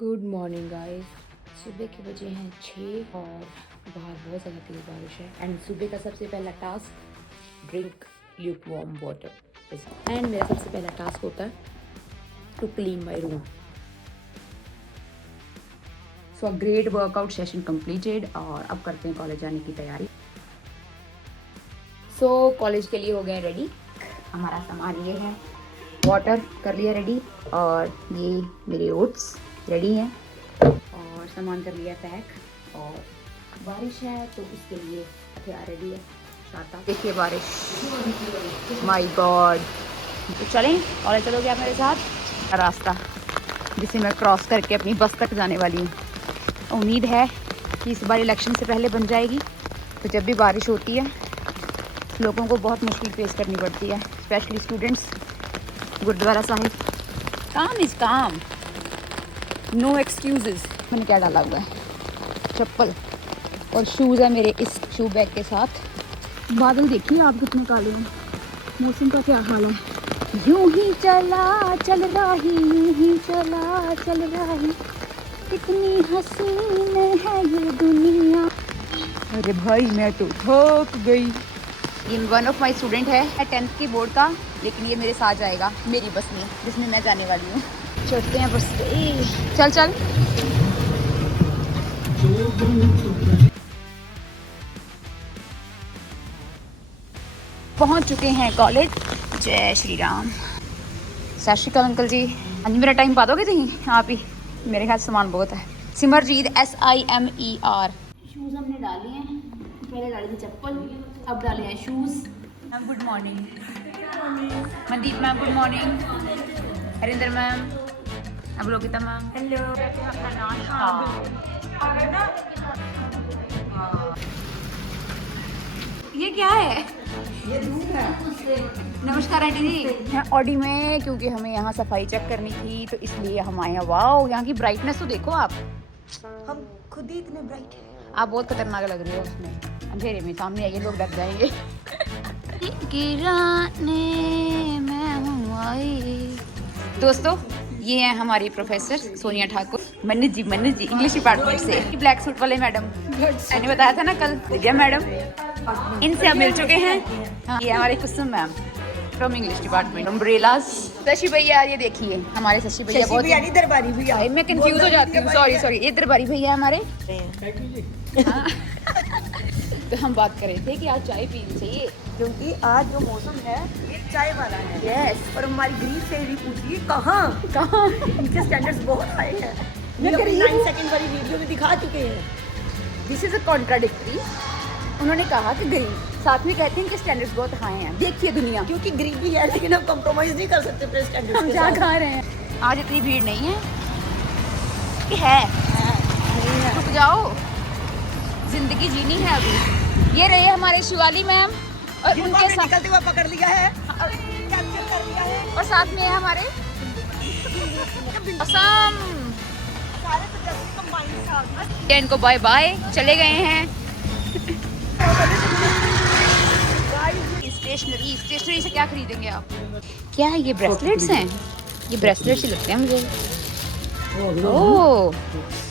Good morning guys. सुबह के बजे हैं 6 और बाहर बहुत ज़्यादा तेज़ बारिश है। एंड सुबह का सबसे पहला task drink lukewarm water. And मेरा सबसे पहला टास्क होता है to clean my room. So great workout session completed और अब करते हैं कॉलेज जाने की तैयारी। सो कॉलेज के लिए हो गए रेडी। हमारा सामान ये है, वाटर कर लिया रेडी और ये मेरे ओट्स रेडी हैं और सामान कर लिया पैक। और बारिश है तो उसके लिए हथियार रेडी है, छाता। देखिए बारिश, माय गॉड। तो चलें, कॉलेज चलोगे आप मेरे साथ? रास्ता जिसे मैं क्रॉस करके अपनी बस तक जाने वाली हूँ। उम्मीद है कि इस बार इलेक्शन से पहले बन जाएगी। तो जब भी बारिश होती है लोगों को बहुत मुश्किल फेस करनी पड़ती है, स्पेशली स्टूडेंट्स। गुरुद्वारा साहिब काम इज काम, नो एक्सक्यूजेस। मैंने क्या डाला हुआ है, चप्पल और शूज़ है मेरे इस शू बैग के साथ। बादल देखिए आप कितने काले हैं, मौसम का क्या हाल है। यूं ही चला चल रही, यूं ही चला चल रही, कितनी हसीन है ये दुनिया। अरे भाई मैं तो थक गई। ये वन ऑफ माई स्टूडेंट है 10th की बोर्ड का, लेकिन ये मेरे साथ जाएगा मेरी बस में जिसमें मैं जाने वाली हूँ। चढ़ते हैं बस पे, चल चल। पहुँच चुके हैं कॉलेज। जय श्री राम। सत श्री अकाल अंकल जी। हाँ जी, मेरा टाइम पा दोगे तुम आप ही? मेरे ख्याल सामान बहुत है। सिमरजीत SIMER। शूज़ हमने डाले हैं, पहले डाली थी चप्पल, अब डाले हैं shoes. Ma'am good morning. Mandeep ma'am good morning. Harinder ma'am, अब लोकिता मैम हेलो। ये क्या है? ये धूप है। नमस्कार आंटी जी। ऑडी में क्योंकि हमें यहाँ सफाई चेक करनी थी तो इसलिए हम आए हैं। वाओ, यहाँ की ब्राइटनेस तो देखो आप। हम खुद ही इतने ब्राइट हैं। आप बहुत खतरनाक लग रहे हो उसमें, अंधेरे में सामने आइए लोग डर जाएंगे। गिराने मैं हूँ आई। दोस्तों ये हैं हमारी professor Sonia Thakur. Manish ji English department से। ब्लैक सूट वाले मैडम, मैंने बताया था ना कल, दिव्या मैडम, इनसे अब मिल चुके हैं। हाँ, ये हमारे Kusum ma'am from English department. Umbrellas. Shashi भैया, ये देखिए हमारे शशि भैया बहुत नहीं दरबारी भैया। मैं कंफ्यूज हो जाती हूँ, सॉरी। ये दरबारी भैया हमारे। हाँ। तो हम बात कर रहे थे कि आज चाय पीनी चाहिए क्योंकि आज जो मौसम है ये चाय वाला है। यस। और हमारी गरीब से भी पूछिए कहाँ इनके स्टैंडर्ड्स बहुत हाई है। मैं ये गरीब 9 सेकंड वाली वीडियो में दिखा चुके हैं। This is a contradictory. उन्होंने कहा कि गरीब, साथ में कहते हैं कि स्टैंडर्ड्स बहुत हाई हैं। देखिए दुनिया, क्योंकि गरीबी है लेकिन हम कॉम्प्रोमाइज नहीं कर सकते अपने स्टैंडर्ड्स हम के क्या साथ। खा रहे हैं। आज इतनी भीड़ नहीं है कि है। रुक जाओ, जिंदगी जीनी है अभी। ये रहे हमारे शिवाली मैम और उनके साथ निकलते हुए पकड़ लिया है, कैप्चर कर लिया है। और साथ में है हमारे असम। सारे सब्जेक्ट कंबाइन से आ गए। इनको बाय बाय, चले गए हैं। स्टेशनरी से क्या खरीदेंगे आप? क्या है ये? ब्रेसलेट्स हैं। ये ब्रेसलेट्स ही लगते हैं मुझे। ओह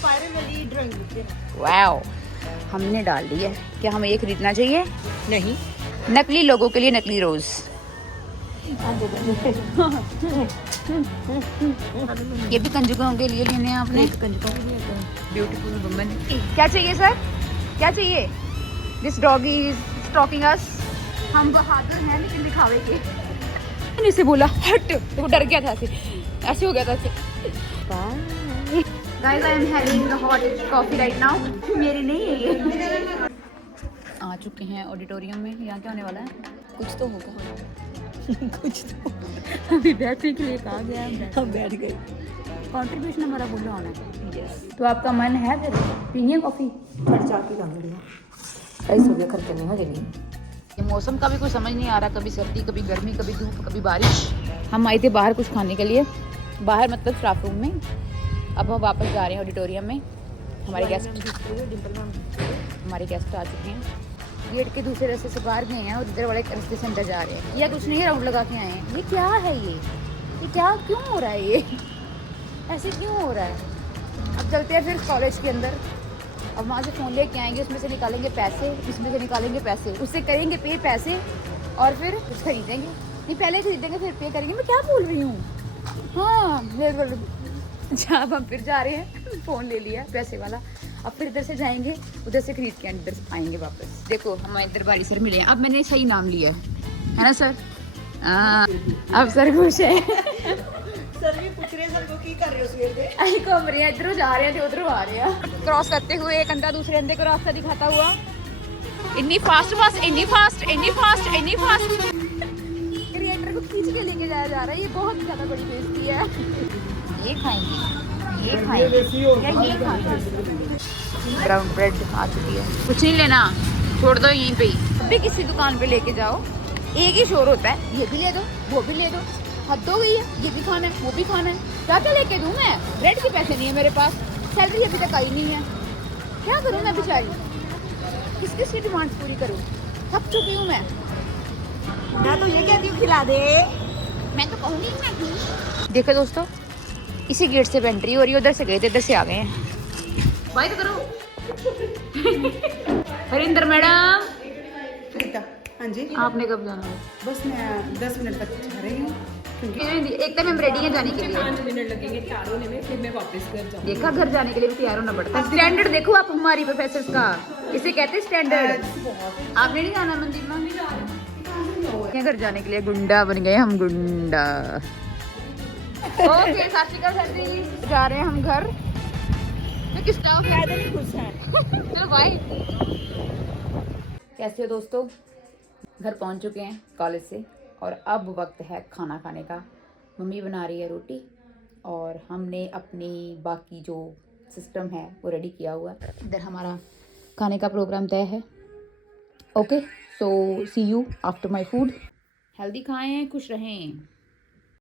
फाइनली ड्राइंग वाओ, हमने डाल दी है। क्या हमें ये खरीदना चाहिए? नहीं। नकली लोगों के लिए नकली रोज। ये भी कंजुकों के लिए लेने हैं आपने? Beautiful woman. क्या चाहिए सर, क्या चाहिए? दिस डॉग इज स्टॉकिंग अस। हम बहादुर हैं लेकिन दिखावे के। मैंने इसे बोला हट, तो वो डर गया था, ऐसे हो गया था ऐसे। Guys I am having hot coffee right now. मेरी नहीं है ये। आ चुके हैं ऑडिटोरियम में। यहाँ क्या होने वाला है? कुछ तो होगा। कुछ तो अभी बैठने के लिए कहा गया, हम बैठ गए। कंट्रीब्यूशन हमारा बोलना होना है। तो आपका मन है फिर पीनी कॉफी? खर्चा की रंग लिया ऐसे हो गया, खर्चे नहीं हो जाएगी। ये मौसम का भी कुछ समझ नहीं आ रहा, कभी सर्दी कभी गर्मी कभी धूप कभी बारिश। हम आए थे बाहर कुछ खाने के लिए, बाहर मतलब स्टाफ रूम में। अब हम वापस जा रहे हैं ऑडिटोरियम में। हमारे गेस्ट आ चुके हैं। गेट के दूसरे रास्ते से बाहर गए हैं और इधर वाले रास्ते से अंदर जा रहे हैं। या कुछ नहीं, राउंड लगा के आए हैं। ये क्या है? ये क्या क्यों हो रहा है? ये ऐसे क्यों हो रहा है? चलते हैं फिर कॉलेज के अंदर। अब वहाँ से फ़ोन लेके आएंगे, उसमें से निकालेंगे पैसे, इसमें से निकालेंगे पैसे, उससे करेंगे पे पैसे और फिर कुछ खरीदेंगे। नहीं पहले खरीदेंगे फिर पे करेंगे। मैं क्या बोल रही हूँ? हाँ बिल्कुल। जहाँ हम फिर जा रहे हैं, फ़ोन ले लिया पैसे वाला। अब फिर इधर से जाएंगे, उधर से खरीद के इधर आएंगे वापस। देखो हमारे दरबारी सर मिले हैं। अब मैंने सही नाम लिया है ना सर? हाँ अब सर खुश है। सर भी पूछ रहे हैं सर को की कर रहे हो सवेर दे। ਅਸੀਂ ਘੁੰਮ ਰਹੇ ਆ, ਇੱਧਰੋਂ ਜਾ ਰਹੇ ਆ ਤੇ ਉਧਰੋਂ ਆ ਰਹੇ ਆ। क्रॉस करते हुए एक अंधा दूसरे अंधे को रास्ता दिखाता हुआ। इतनी फास्ट बस, इतनी फास्ट, इतनी फास्ट, इतनी फास्ट। क्रिएटर को खींच के लेके जाया जा रहा है। ये बहुत ज्यादा बड़ी बेइज्जती है। ये खाएंगे, ये खाएंगे, ये खाएंगे। ब्राउन ब्रेड आ चुकी है। कुछ नहीं लेना, छोड़ दो यहीं पे ही। भी किसी दुकान पे लेके जाओ एक ही शोर होता है, ये भी ले दो, वो भी ले दो। हद हो गई है, ये भी खाना है, वो भी खाना है। क्या क्या लेके दूँ मैं? ब्रेड के पैसे नहीं है मेरे पास, सैलरी अभी तक आई नहीं है। क्या करूँ मैं बेचारी? किस किस की डिमांड पूरी करूँ? थक चुकी हूँ मैं। मैं तो ये कहती हूँ खिला दे। मैं तो कहूँगी नहीं। देखो दोस्तों, इसी गेट से एंट्री हो रही है, उधर से गए थे, इधर से आ गए हैं। बाय तो करो। हरिंदर मैडम, हाँ जी, आपने कब जाना है? बस मैं 10 मिनट तक जा रही हूँ क्योंकि एक टाइम हम रेडी हैं जाने के लिए। 5 मिनट लगेंगे तैयार होने में, फिर मैं वापस घर जाऊँगी। देखा, घर जाने के लिए भी तैयार होना पड़ता है। स्टैंडर्ड देखो आप हमारी प्रोफेसर का, इसे कहते हैं स्टैंडर्ड। आपने नहीं जाना मंदिर में? घर जाने के लिए गुंडा बन गए हम, गुंडा। ओके सत श्री अकाल सर जी। जा रहे हैं हम घर। मैं किस फायदा नहीं खुश है। चलो बाय। कैसे हो दोस्तों? घर पहुंच चुके हैं कॉलेज से और अब वक्त है खाना खाने का। मम्मी बना रही है रोटी और हमने अपनी बाकी जो सिस्टम है वो रेडी किया हुआ है। इधर हमारा खाने का प्रोग्राम तय है। Okay, so see you after my food. Healthy खाएं, खुश रहें।